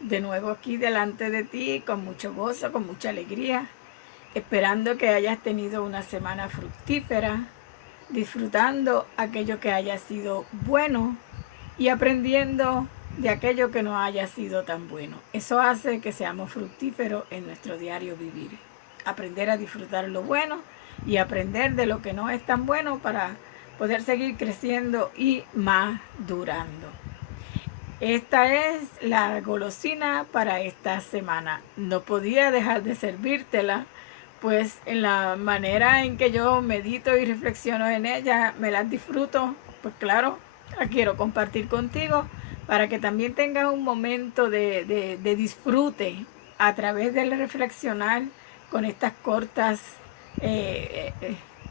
de nuevo aquí delante de ti con mucho gozo, con mucha alegría, esperando que hayas tenido una semana fructífera, disfrutando aquello que haya sido bueno y aprendiendo de aquello que no haya sido tan bueno. Eso hace que seamos fructíferos en nuestro diario vivir. Aprender a disfrutar lo bueno y aprender de lo que no es tan bueno para poder seguir creciendo y madurando. Esta es la golosina para esta semana. No podía dejar de servírtela, pues en la manera en que yo medito y reflexiono en ella, me las disfruto, pues claro, la quiero compartir contigo para que también tengas un momento de disfrute a través del reflexionar con estas cortas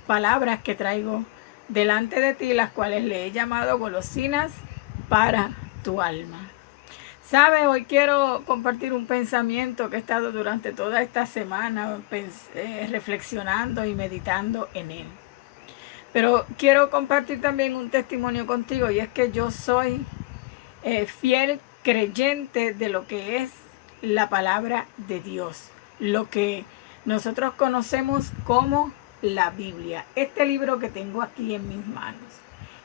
palabras que traigo delante de ti, las cuales le he llamado golosinas para tu alma. ¿Sabes? Hoy quiero compartir un pensamiento que he estado durante toda esta semana reflexionando y meditando en él. Pero quiero compartir también un testimonio contigo, y es que yo soy fiel creyente de lo que es la palabra de Dios, lo que nosotros conocemos como la Biblia. Este libro que tengo aquí en mis manos,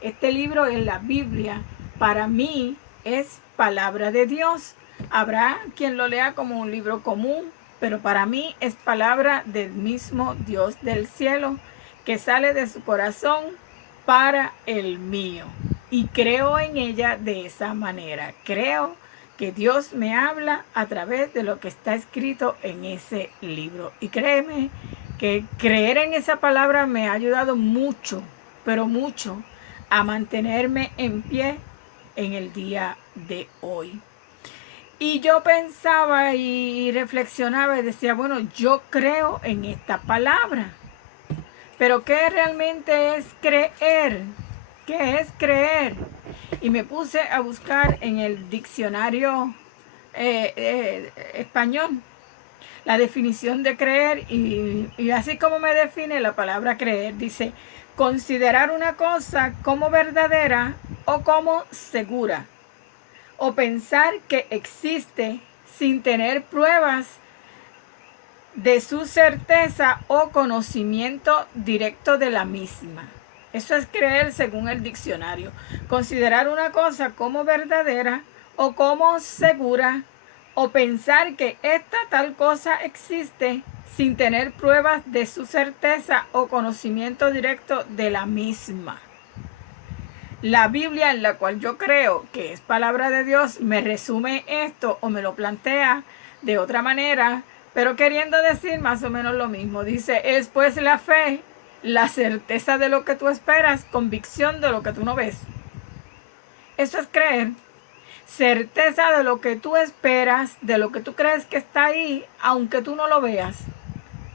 este libro es la Biblia. Para mí es palabra de Dios. Habrá quien lo lea como un libro común, pero para mí es palabra del mismo Dios del cielo, que sale de su corazón para el mío. Y creo en ella de esa manera. Creo que Dios me habla a través de lo que está escrito en ese libro. Y créeme que creer en esa palabra me ha ayudado mucho, pero mucho, a mantenerme en pie en el día de hoy. Y yo pensaba y reflexionaba y decía, bueno, yo creo en esta palabra. Pero ¿qué realmente es creer? ¿Qué es creer? Y me puse a buscar en el diccionario español la definición de creer, y así como me define la palabra creer, dice: considerar una cosa como verdadera o como segura, o pensar que existe sin tener pruebas de su certeza o conocimiento directo de la misma. Eso es creer según el diccionario. Considerar una cosa como verdadera o como segura, o pensar que esta tal cosa existe sin tener pruebas de su certeza o conocimiento directo de la misma. La Biblia, en la cual yo creo que es palabra de Dios, me resume esto o me lo plantea de otra manera, pero queriendo decir más o menos lo mismo. Dice: es pues la fe, la certeza de lo que tú esperas, convicción de lo que tú no ves. Eso es creer. Certeza de lo que tú esperas, de lo que tú crees que está ahí, aunque tú no lo veas.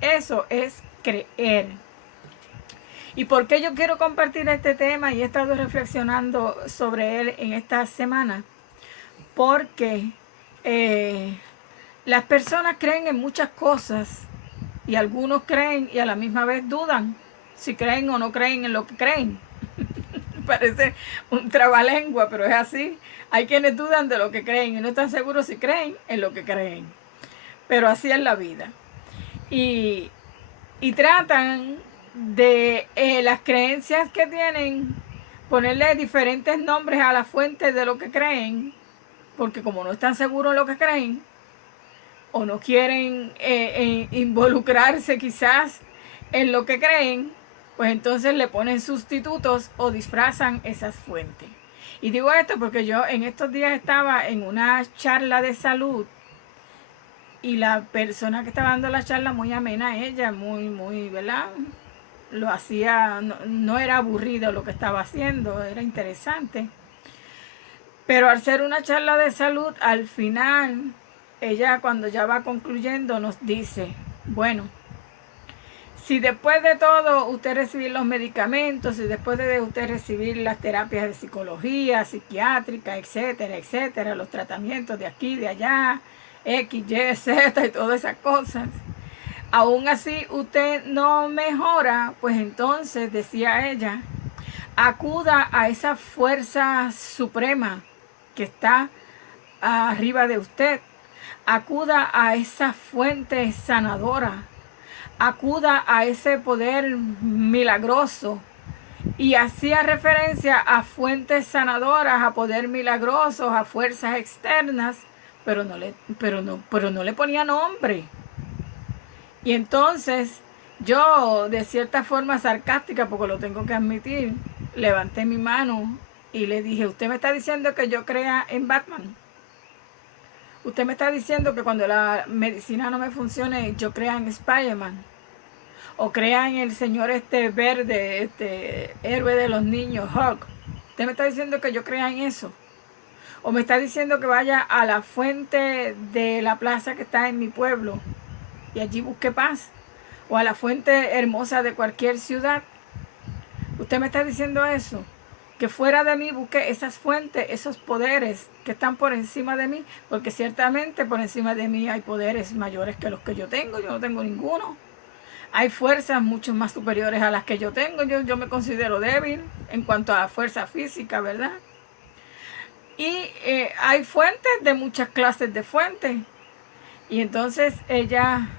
Eso es creer. ¿Y por qué yo quiero compartir este tema y he estado reflexionando sobre él en esta semana? Porque las personas creen en muchas cosas, y algunos creen y a la misma vez dudan si creen o no creen en lo que creen. Parece un trabalengua, pero es así. Hay quienes dudan de lo que creen y no están seguros si creen en lo que creen. Pero así es la vida. Y tratan de las creencias que tienen, ponerle diferentes nombres a la fuente de lo que creen, porque como no están seguros en lo que creen, o no quieren involucrarse quizás en lo que creen, pues entonces le ponen sustitutos o disfrazan esas fuentes. Y digo esto porque yo en estos días estaba en una charla de salud, y la persona que estaba dando la charla, muy amena ella, muy, ¿verdad? Lo hacía, no era aburrido lo que estaba haciendo, era interesante. Pero al ser una charla de salud, al final, ella, cuando ya va concluyendo, nos dice: bueno, si después de todo usted recibir los medicamentos, y después de usted recibir las terapias de psicología, psiquiátrica, etcétera, etcétera, los tratamientos de aquí, de allá, X, Y, Z y todas esas cosas, aún así usted no mejora, pues entonces, decía ella, acuda a esa fuerza suprema que está arriba de usted, acuda a esa fuente sanadora, acuda a ese poder milagroso. Y hacía referencia a fuentes sanadoras, a poder milagrosos, a fuerzas externas, pero no le ponía nombre. Y entonces yo, de cierta forma sarcástica, porque lo tengo que admitir, levanté mi mano y le dije, usted me está diciendo que yo crea en Batman. Usted me está diciendo que cuando la medicina no me funcione, yo crea en Spider-Man. O crea en el señor verde, héroe de los niños, Hulk. Usted me está diciendo que yo crea en eso. O me está diciendo que vaya a la fuente de la plaza que está en mi pueblo y allí busque paz. O a la fuente hermosa de cualquier ciudad. Usted me está diciendo eso. Que fuera de mí busque esas fuentes, esos poderes que están por encima de mí. Porque ciertamente por encima de mí hay poderes mayores que los que yo tengo. Yo no tengo ninguno. Hay fuerzas mucho más superiores a las que yo tengo. Yo me considero débil en cuanto a fuerza física, ¿verdad? Y hay fuentes de muchas clases de fuentes. Y entonces ella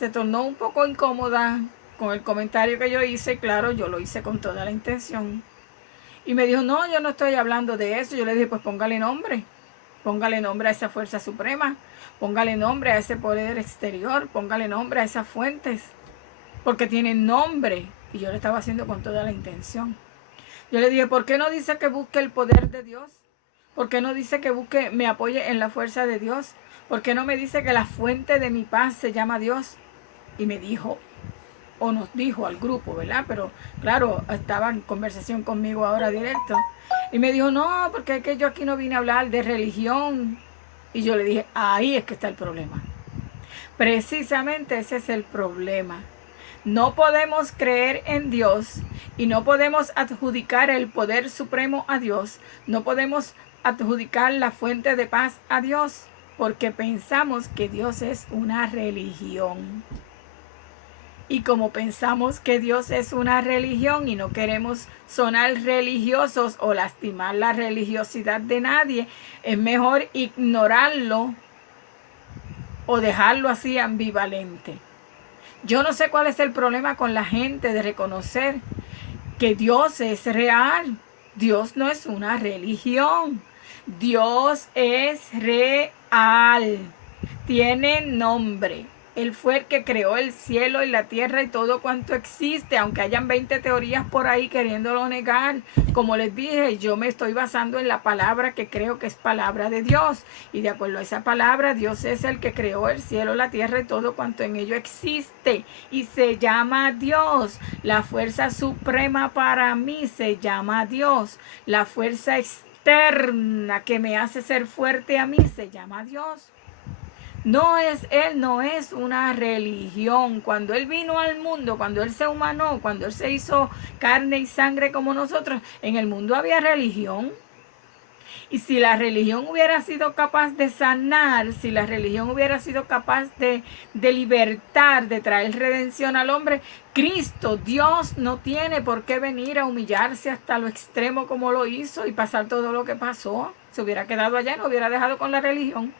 se tornó un poco incómoda con el comentario que yo hice. Claro, yo lo hice con toda la intención. Y me dijo, no, yo no estoy hablando de eso. Yo le dije, pues póngale nombre. Póngale nombre a esa fuerza suprema. Póngale nombre a ese poder exterior. Póngale nombre a esas fuentes. Porque tienen nombre. Y yo le estaba haciendo con toda la intención. Yo le dije, ¿por qué no dice que busque el poder de Dios? ¿Por qué no dice que me apoye en la fuerza de Dios? ¿Por qué no me dice que la fuente de mi paz se llama Dios? Y me dijo, o nos dijo al grupo, ¿verdad? Pero claro, estaba en conversación conmigo ahora directo. Y me dijo, no, porque es que yo aquí no vine a hablar de religión. Y yo le dije, ahí es que está el problema. Precisamente ese es el problema. No podemos creer en Dios y no podemos adjudicar el poder supremo a Dios. No podemos adjudicar la fuente de paz a Dios porque pensamos que Dios es una religión. Y como pensamos que Dios es una religión y no queremos sonar religiosos o lastimar la religiosidad de nadie, es mejor ignorarlo o dejarlo así ambivalente. Yo no sé cuál es el problema con la gente de reconocer que Dios es real. Dios no es una religión. Dios es real. Tiene nombre. Él fue el que creó el cielo y la tierra y todo cuanto existe, aunque hayan 20 teorías por ahí queriéndolo negar. Como les dije, yo me estoy basando en la palabra que creo que es palabra de Dios. Y de acuerdo a esa palabra, Dios es el que creó el cielo, la tierra y todo cuanto en ello existe. Y se llama Dios. La fuerza suprema para mí se llama Dios. La fuerza externa que me hace ser fuerte a mí se llama Dios. Él no es una religión. Cuando Él vino al mundo, cuando Él se humanó, cuando Él se hizo carne y sangre como nosotros, en el mundo había religión. Y si la religión hubiera sido capaz de sanar, si la religión hubiera sido capaz de libertar, de traer redención al hombre, Cristo, Dios, no tiene por qué venir a humillarse hasta lo extremo como lo hizo y pasar todo lo que pasó. Se hubiera quedado allá y no hubiera dejado con la religión,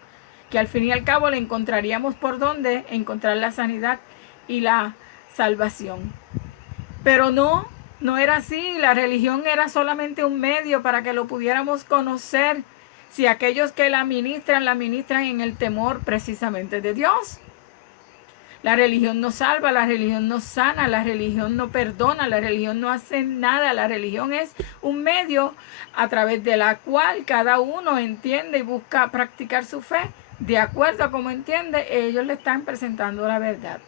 que al fin y al cabo le encontraríamos por dónde encontrar la sanidad y la salvación. Pero no era así. La religión era solamente un medio para que lo pudiéramos conocer. Si aquellos que la ministran en el temor precisamente de Dios. La religión no salva, la religión no sana, la religión no perdona, la religión no hace nada. La religión es un medio a través de la cual cada uno entiende y busca practicar su fe. De acuerdo a cómo entiende, ellos le están presentando la verdad.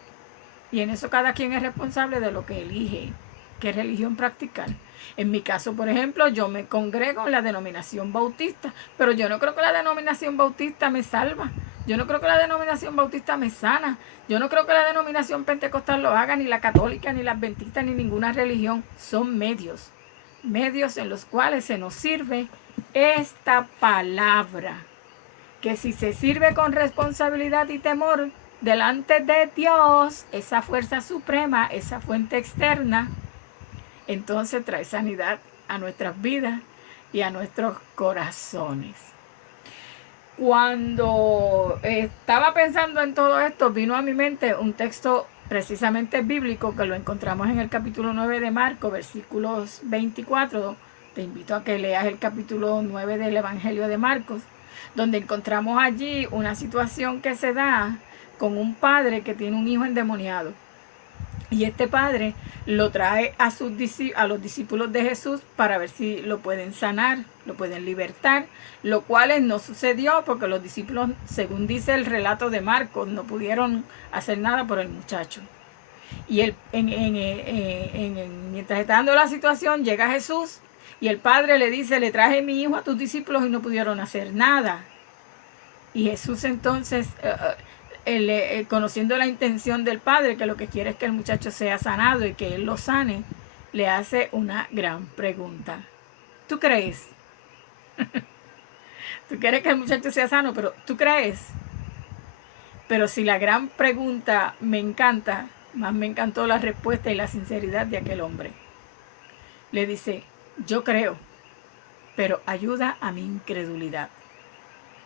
Y en eso cada quien es responsable de lo que elige, qué religión practicar. En mi caso, por ejemplo, yo me congrego en la denominación bautista, pero yo no creo que la denominación bautista me salva. Yo no creo que la denominación bautista me sana. Yo no creo que la denominación pentecostal lo haga, ni la católica, ni la adventista, ni ninguna religión. Son medios en los cuales se nos sirve esta palabra, que si se sirve con responsabilidad y temor delante de Dios, esa fuerza suprema, esa fuente externa, entonces trae sanidad a nuestras vidas y a nuestros corazones. Cuando estaba pensando en todo esto, vino a mi mente un texto precisamente bíblico que lo encontramos en el capítulo 9 de Marcos, versículos 24. Te invito a que leas el capítulo 9 del Evangelio de Marcos, donde encontramos allí una situación que se da con un padre que tiene un hijo endemoniado. Y este padre lo trae a los discípulos de Jesús para ver si lo pueden sanar, lo pueden libertar, lo cual no sucedió porque los discípulos, según dice el relato de Marcos, no pudieron hacer nada por el muchacho. Y mientras está dando la situación, llega Jesús y el padre le dice, le traje mi hijo a tus discípulos y no pudieron hacer nada. Y Jesús entonces, conociendo la intención del padre, que lo que quiere es que el muchacho sea sanado y que él lo sane, le hace una gran pregunta. ¿Tú crees? Tú quieres que el muchacho sea sano, pero ¿tú crees? Pero si la gran pregunta me encanta, más me encantó la respuesta y la sinceridad de aquel hombre. Le dice, yo creo, pero ayuda a mi incredulidad.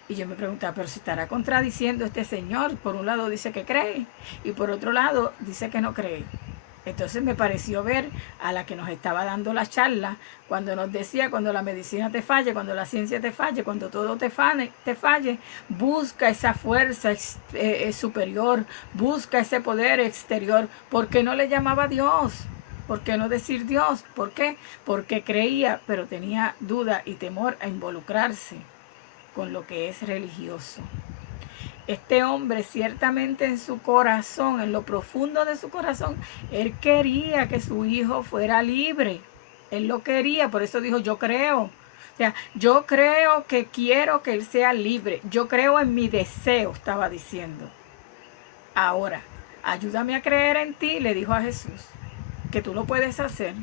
Y yo me preguntaba, pero si estará contradiciendo este señor. Por un lado dice que cree y por otro lado dice que no cree. Entonces me pareció ver a la que nos estaba dando la charla cuando nos decía, cuando la medicina te falle, cuando la ciencia te falle, cuando todo te falle, busca esa fuerza superior, busca ese poder exterior. ¿Por qué no le llamaba Dios? ¿Por qué no decir Dios? ¿Por qué? Porque creía, pero tenía duda y temor a involucrarse con lo que es religioso. Este hombre ciertamente en su corazón, en lo profundo de su corazón, él quería que su hijo fuera libre. Él lo quería, por eso dijo, yo creo. O sea, yo creo que quiero que él sea libre. Yo creo en mi deseo, estaba diciendo. Ahora, ayúdame a creer en ti, le dijo a Jesús, que tú lo puedes hacer.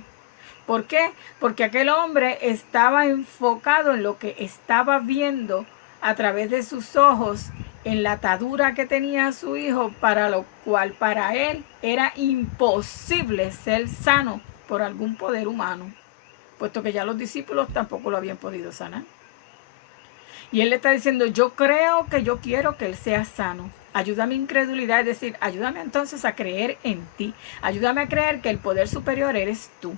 ¿Por qué? Porque aquel hombre estaba enfocado en lo que estaba viendo a través de sus ojos, en la atadura que tenía su hijo, para lo cual para él era imposible ser sano por algún poder humano, puesto que ya los discípulos tampoco lo habían podido sanar. Y él le está diciendo, yo creo que yo quiero que él sea sano. Ayuda a mi incredulidad, es decir, ayúdame entonces a creer en ti. Ayúdame a creer que el poder superior eres tú.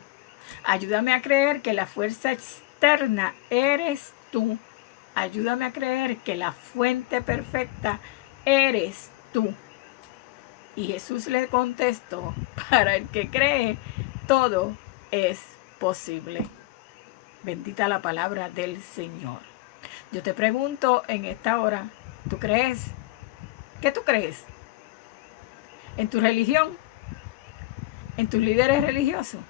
Ayúdame a creer que la fuerza externa eres tú. Ayúdame a creer que la fuente perfecta eres tú. Y Jesús le contestó, para el que cree, todo es posible. Bendita la palabra del Señor. Yo te pregunto en esta hora, ¿tú crees? ¿Qué tú crees? ¿En tu religión? ¿En tus líderes religiosos?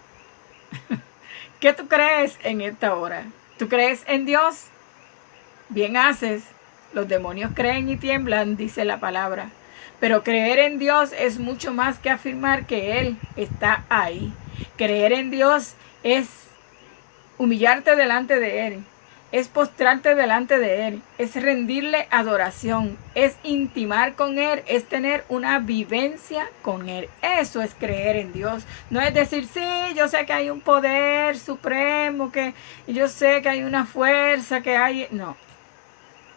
¿Qué tú crees en esta hora? ¿Tú crees en Dios? Bien haces. Los demonios creen y tiemblan, dice la palabra. Pero creer en Dios es mucho más que afirmar que Él está ahí. Creer en Dios es humillarte delante de Él. Es postrarte delante de Él, es rendirle adoración, es intimar con Él, es tener una vivencia con Él. Eso es creer en Dios. No es decir, sí, yo sé que hay un poder supremo, que yo sé que hay una fuerza, que hay... No.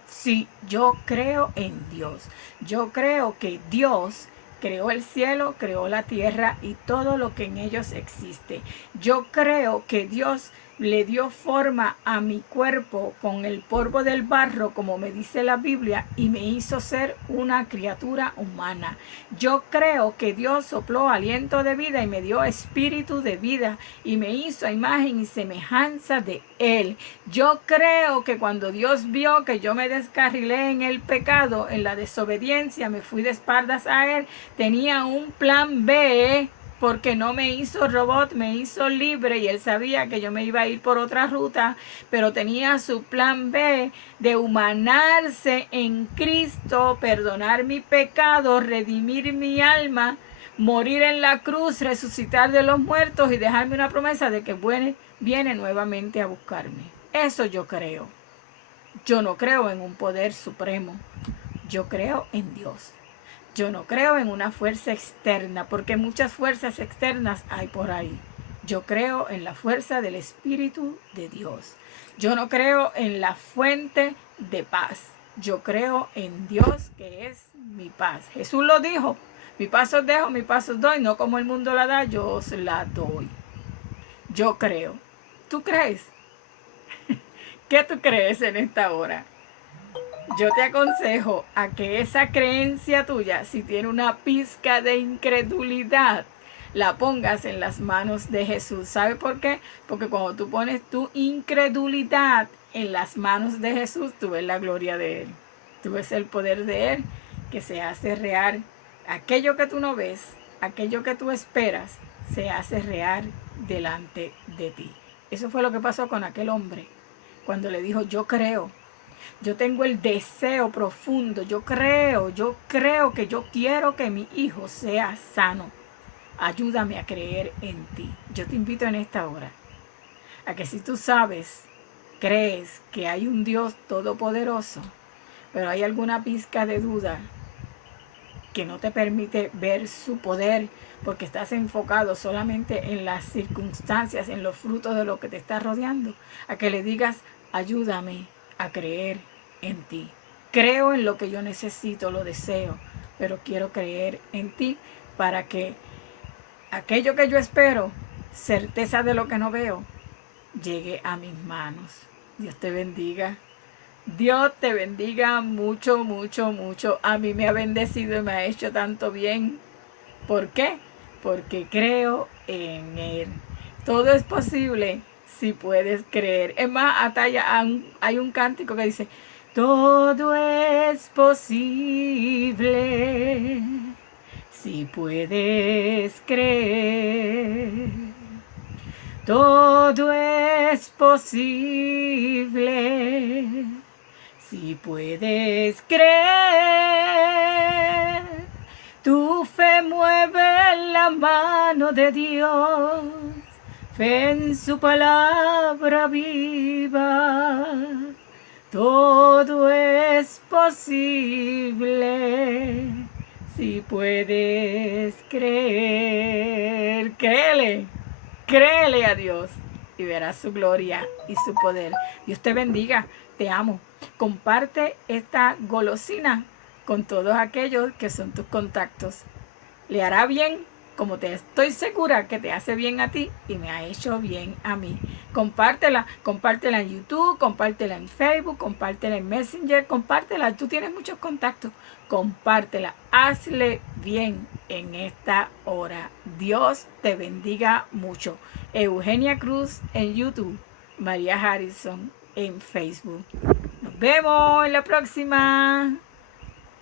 Sí, yo creo en Dios. Yo creo que Dios creó el cielo, creó la tierra y todo lo que en ellos existe. Yo creo que Dios le dio forma a mi cuerpo con el polvo del barro, como me dice la Biblia, y me hizo ser una criatura humana. Yo creo que Dios sopló aliento de vida y me dio espíritu de vida y me hizo a imagen y semejanza de Él. Yo creo que cuando Dios vio que yo me descarrilé en el pecado, en la desobediencia, me fui de espaldas a Él, tenía un plan B, porque no me hizo robot, me hizo libre y Él sabía que yo me iba a ir por otra ruta, pero tenía su plan B de humanarse en Cristo, perdonar mi pecado, redimir mi alma, morir en la cruz, resucitar de los muertos y dejarme una promesa de que viene nuevamente a buscarme. Eso yo creo. Yo no creo en un poder supremo, yo creo en Dios. Yo no creo en una fuerza externa, porque muchas fuerzas externas hay por ahí. Yo creo en la fuerza del Espíritu de Dios. Yo no creo en la fuente de paz. Yo creo en Dios que es mi paz. Jesús lo dijo, mi paz os dejo, mi paz os doy, no como el mundo la da, yo os la doy. Yo creo. ¿Tú crees? ¿Qué tú crees en esta hora? Yo te aconsejo a que esa creencia tuya, si tiene una pizca de incredulidad, la pongas en las manos de Jesús. ¿Sabe por qué? Porque cuando tú pones tu incredulidad en las manos de Jesús, tú ves la gloria de Él. Tú ves el poder de Él que se hace real. Aquello que tú no ves, aquello que tú esperas, se hace real delante de ti. Eso fue lo que pasó con aquel hombre. Cuando le dijo, yo creo. Yo tengo el deseo profundo, yo creo que yo quiero que mi hijo sea sano. Ayúdame a creer en ti. Yo te invito en esta hora a que si tú sabes, crees que hay un Dios todopoderoso, pero hay alguna pizca de duda que no te permite ver su poder porque estás enfocado solamente en las circunstancias, en los frutos de lo que te está rodeando, a que le digas, ayúdame a creer en ti. Creo en lo que yo necesito, lo deseo, pero quiero creer en ti para que aquello que yo espero, certeza de lo que no veo, llegue a mis manos. Dios te bendiga. Dios te bendiga mucho, mucho, mucho. A mí me ha bendecido y me ha hecho tanto bien. ¿Por qué? Porque creo en Él. Todo es posible si puedes creer. Es más, hasta hay un cántico que dice, todo es posible si puedes creer. Todo es posible si puedes creer. Tu fe mueve la mano de Dios, fe en su palabra viva. Todo es posible si puedes creer. Créele a Dios y verás su gloria y su poder. Dios te bendiga, te amo. Comparte esta golosina con todos aquellos que son tus contactos. Le hará bien, como te estoy segura que te hace bien a ti y me ha hecho bien a mí. Compártela en YouTube, compártela en Facebook, compártela en Messenger, compártela. Tú tienes muchos contactos, compártela. Hazle bien en esta hora. Dios te bendiga mucho. Eugenia Cruz en YouTube, María Harrison en Facebook. Nos vemos en la próxima.